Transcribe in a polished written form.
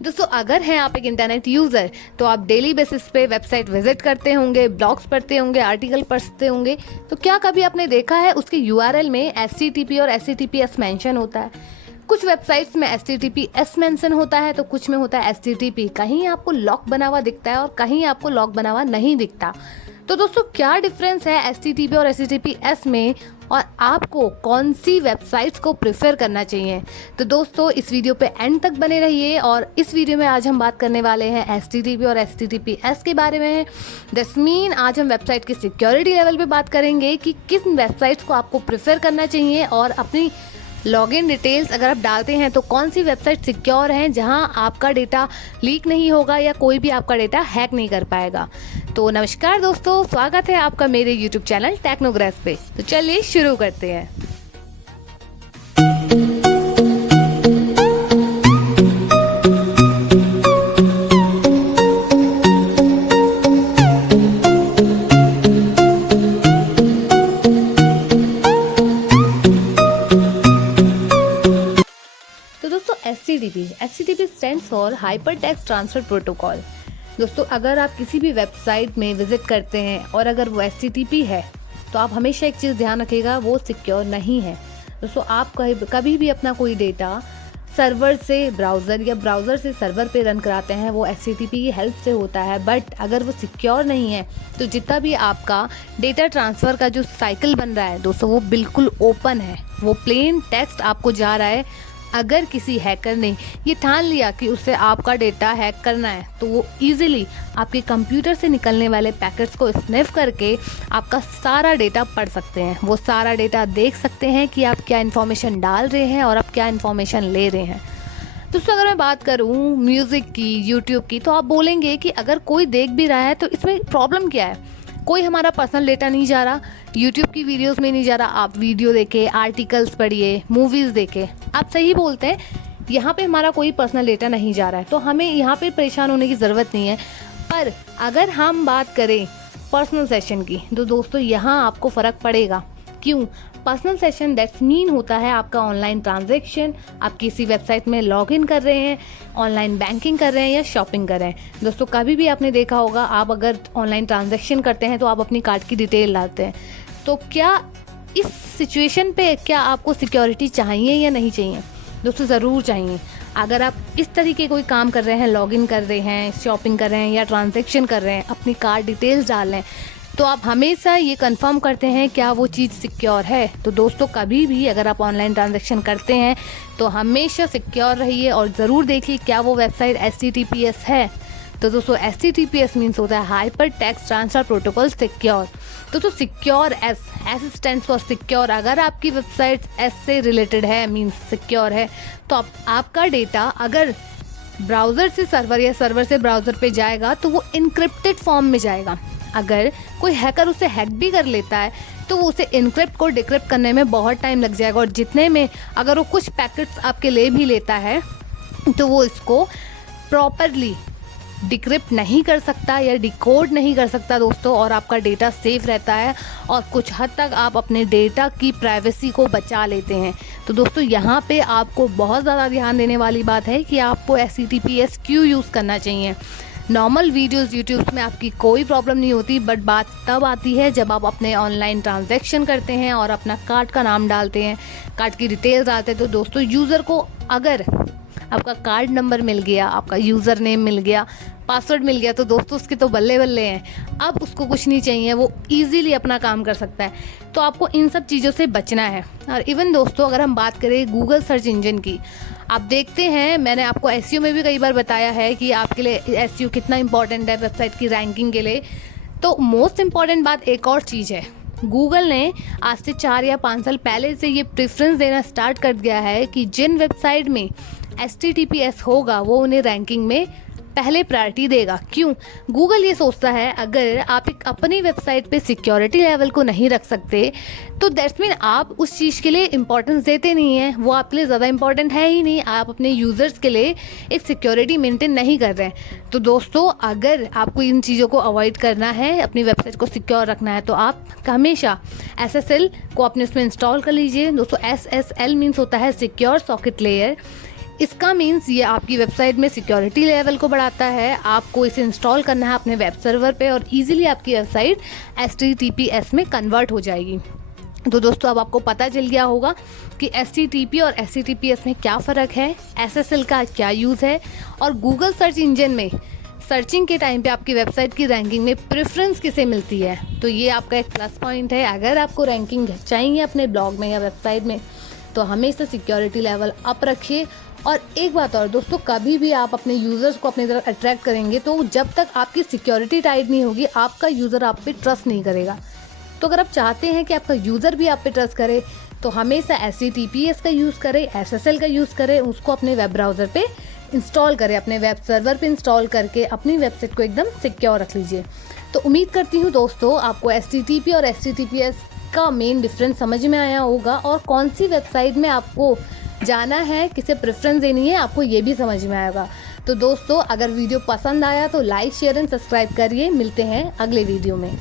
दोस्तों अगर हैं आप एक इंटरनेट यूज़र तो आप डेली बेसिस पे वेबसाइट विजिट करते होंगे, ब्लॉग्स पढ़ते होंगे, आर्टिकल पढ़ते होंगे। तो क्या कभी आपने देखा है उसके यूआरएल में HTTP और HTTPS मेंशन होता है? कुछ वेबसाइट्स में HTTPS मेंशन होता है तो कुछ में होता है HTTP। कहीं आपको लॉक बना हुआ दिखता है और कहीं आपको लॉक बना हुआ नहीं दिखता। तो दोस्तों क्या डिफरेंस है HTTP और HTTPS में, और आपको कौन सी वेबसाइट्स को प्रेफर करना चाहिए? तो दोस्तों इस वीडियो पे एंड तक बने रहिए। और इस वीडियो में आज हम बात करने वाले हैं HTTP और HTTPS के बारे में। दैट्स मीन आज हम वेबसाइट की सिक्योरिटी लेवल पे बात करेंगे कि किस वेबसाइट्स को आपको प्रेफर करना चाहिए, और अपनी लॉगिन डिटेल्स अगर आप डालते हैं तो कौन सी वेबसाइट सिक्योर हैं जहां आपका डेटा लीक नहीं होगा या कोई भी आपका डेटा हैक नहीं कर पाएगा। तो नमस्कार दोस्तों, स्वागत है आपका मेरे YouTube चैनल टेक्नोग्राफ पे। तो चलिए शुरू करते हैं। HTTP stands for hyper text transfer protocol. दोस्तों अगर आप किसी भी वेबसाइट में विजिट करते हैं और अगर वो HTTP है तो आप हमेशा एक चीज़ ध्यान रखिएगा, वो सिक्योर नहीं है। दोस्तों आप कभी भी अपना कोई डेटा सर्वर से ब्राउज़र या ब्राउज़र से सर्वर पे रन कराते हैं, वो HTTP की हेल्प से होता है। बट अगर वो सिक्योर नहीं है तो जितना भी आपका डेटा ट्रांसफ़र का जो साइकिल बन रहा है दोस्तों, वो बिल्कुल ओपन है, वो प्लेन टेक्स्ट आपको जा रहा है। अगर किसी हैकर ने ये ठान लिया कि उसे आपका डेटा हैक करना है तो वो इजीली आपके कंप्यूटर से निकलने वाले पैकेट्स को स्निफ करके आपका सारा डेटा पढ़ सकते हैं। वो सारा डेटा देख सकते हैं कि आप क्या इन्फॉर्मेशन डाल रहे हैं और आप क्या इन्फॉर्मेशन ले रहे हैं। दोस्तों अगर मैं बात करूँ म्यूज़िक की, यूट्यूब की, तो आप बोलेंगे कि अगर कोई देख भी रहा है तो इसमें प्रॉब्लम क्या है? कोई हमारा पर्सनल डेटा नहीं जा रहा, यूट्यूब की वीडियोस में नहीं जा रहा। आप वीडियो देखे, आर्टिकल्स पढ़िए, मूवीज़ देखे, आप सही बोलते हैं, यहाँ पे हमारा कोई पर्सनल डेटा नहीं जा रहा है तो हमें यहाँ पे परेशान होने की ज़रूरत नहीं है। पर अगर हम बात करें पर्सनल सेशन की तो दोस्तों यहाँ आपको फ़र्क पड़ेगा। क्यों? पर्सनल सेशन दैट्स मीन होता है आपका ऑनलाइन ट्रांजैक्शन। आप किसी वेबसाइट में लॉगिन कर रहे हैं, ऑनलाइन बैंकिंग कर रहे हैं या शॉपिंग कर रहे हैं। दोस्तों कभी भी आपने देखा होगा, आप अगर ऑनलाइन ट्रांजैक्शन करते हैं तो आप अपनी कार्ड की डिटेल डालते हैं। तो क्या इस सिचुएशन पे क्या आपको सिक्योरिटी चाहिए या नहीं चाहिए? दोस्तों ज़रूर चाहिए। अगर आप इस तरीके कोई काम कर रहे हैं, लॉगिन कर रहे हैं, शॉपिंग कर रहे हैं या ट्रांजैक्शन कर रहे हैं, अपनी कार्ड डिटेल्स डाल रहे हैं, तो आप हमेशा ये कंफर्म करते हैं क्या वो चीज़ सिक्योर है। तो दोस्तों कभी भी अगर आप ऑनलाइन ट्रांजैक्शन करते हैं तो हमेशा सिक्योर रहिए और ज़रूर देखिए क्या वो वेबसाइट HTTPS है। तो दोस्तों HTTPS मीन्स होता है hyper text transfer protocol secure. तो secure S stands for secure. अगर आपकी वेबसाइट एस से रिलेटेड है, मीन्स सिक्योर है, तो आपका डेटा अगर ब्राउज़र से सर्वर या सर्वर से ब्राउज़र पे जाएगा तो वो इनक्रिप्टेड फॉर्म में जाएगा। अगर कोई हैकर उसे हैक भी कर लेता है तो वो उसे इनक्रिप्ट को डिक्रिप्ट करने में बहुत टाइम लग जाएगा, और जितने में अगर वो कुछ पैकेट्स आपके ले भी लेता है तो वो इसको प्रॉपरली डिक्रिप्ट नहीं कर सकता या डिकोड नहीं कर सकता दोस्तों, और आपका डेटा सेफ रहता है और कुछ हद तक आप अपने डेटा की प्राइवेसी को बचा लेते हैं। तो दोस्तों यहाँ पे आपको बहुत ज़्यादा ध्यान देने वाली बात है कि आपको HTTPS क्यों यूज़ करना चाहिए। नॉर्मल वीडियोस यूट्यूब में आपकी कोई प्रॉब्लम नहीं होती, बट बात तब आती है जब आप अपने ऑनलाइन ट्रांजैक्शन करते हैं और अपना कार्ड का नाम डालते हैं, कार्ड की डिटेल्स डालते हैं। तो दोस्तों यूज़र को अगर आपका कार्ड नंबर मिल गया, आपका यूज़र नेम मिल गया, पासवर्ड मिल गया, तो दोस्तों उसके तो बल्ले बल्ले हैं। अब उसको कुछ नहीं चाहिए, वो इजीली अपना काम कर सकता है। तो आपको इन सब चीज़ों से बचना है। और इवन दोस्तों अगर हम बात करें गूगल सर्च इंजन की, आप देखते हैं, मैंने आपको SEO में भी कई बार बताया है कि आपके लिए SEO कितना इंपॉर्टेंट है वेबसाइट की रैंकिंग के लिए। तो मोस्ट इम्पॉर्टेंट बात एक और चीज़ है, गूगल ने आज से 4 या 5 साल पहले से ये प्रेफरेंस देना स्टार्ट कर दिया है कि जिन वेबसाइट में HTTPS होगा वो उन्हें रैंकिंग में पहले प्रायोरिटी देगा। क्यों? गूगल ये सोचता है अगर आप एक अपनी वेबसाइट पे सिक्योरिटी लेवल को नहीं रख सकते तो दैट्स मीन आप उस चीज़ के लिए इम्पोर्टेंस देते नहीं हैं, वो आपके लिए ज़्यादा इम्पोर्टेंट है ही नहीं, आप अपने यूज़र्स के लिए एक सिक्योरिटी मेंटेन नहीं कर रहे हैं। तो दोस्तों अगर आपको इन चीज़ों को अवॉइड करना है, अपनी वेबसाइट को सिक्योर रखना है, तो आप हमेशा SSL को अपने इसमें इंस्टॉल कर लीजिए। दोस्तों SSL मीन्स होता है सिक्योर सॉकेट लेयर। इसका मीन्स ये आपकी वेबसाइट में सिक्योरिटी लेवल को बढ़ाता है। आपको इसे इंस्टॉल करना है अपने वेब सर्वर पे और इजीली आपकी वेबसाइट HTTPS में कन्वर्ट हो जाएगी। तो दोस्तों अब आपको पता चल गया होगा कि HTTP और HTTPS में क्या फ़र्क है, SSL का क्या यूज़ है और गूगल सर्च इंजन में सर्चिंग के टाइम पे आपकी वेबसाइट की रैंकिंग में प्रेफरेंस किसे मिलती है। तो ये आपका एक प्लस पॉइंट है। अगर आपको रैंकिंग चाहिए अपने ब्लॉग में या वेबसाइट में तो हमेशा सिक्योरिटी लेवल अप रखिए। और एक बात और दोस्तों, कभी भी आप अपने यूज़र्स को अपनी तरफ अट्रैक्ट करेंगे तो जब तक आपकी सिक्योरिटी टाइट नहीं होगी आपका यूज़र आप पे ट्रस्ट नहीं करेगा। तो अगर आप चाहते हैं कि आपका यूज़र भी आप पे ट्रस्ट करे तो हमेशा HTTPS का यूज़ करें, SSL का यूज़ करें, उसको अपने वेब ब्राउज़र पे इंस्टॉल करें, अपने वेब सर्वर पे इंस्टॉल करके अपनी वेबसाइट को एकदम सिक्योर रख लीजिए। तो उम्मीद करती हूँ दोस्तों आपको HTTP और HTTPS का मेन डिफरेंस समझ में आया होगा और कौन सी वेबसाइट में आपको जाना है, किसे प्रेफरेंस देनी है, आपको ये भी समझ में आएगा। तो दोस्तों अगर वीडियो पसंद आया तो लाइक, शेयर एंड सब्सक्राइब करिए। मिलते हैं अगले वीडियो में।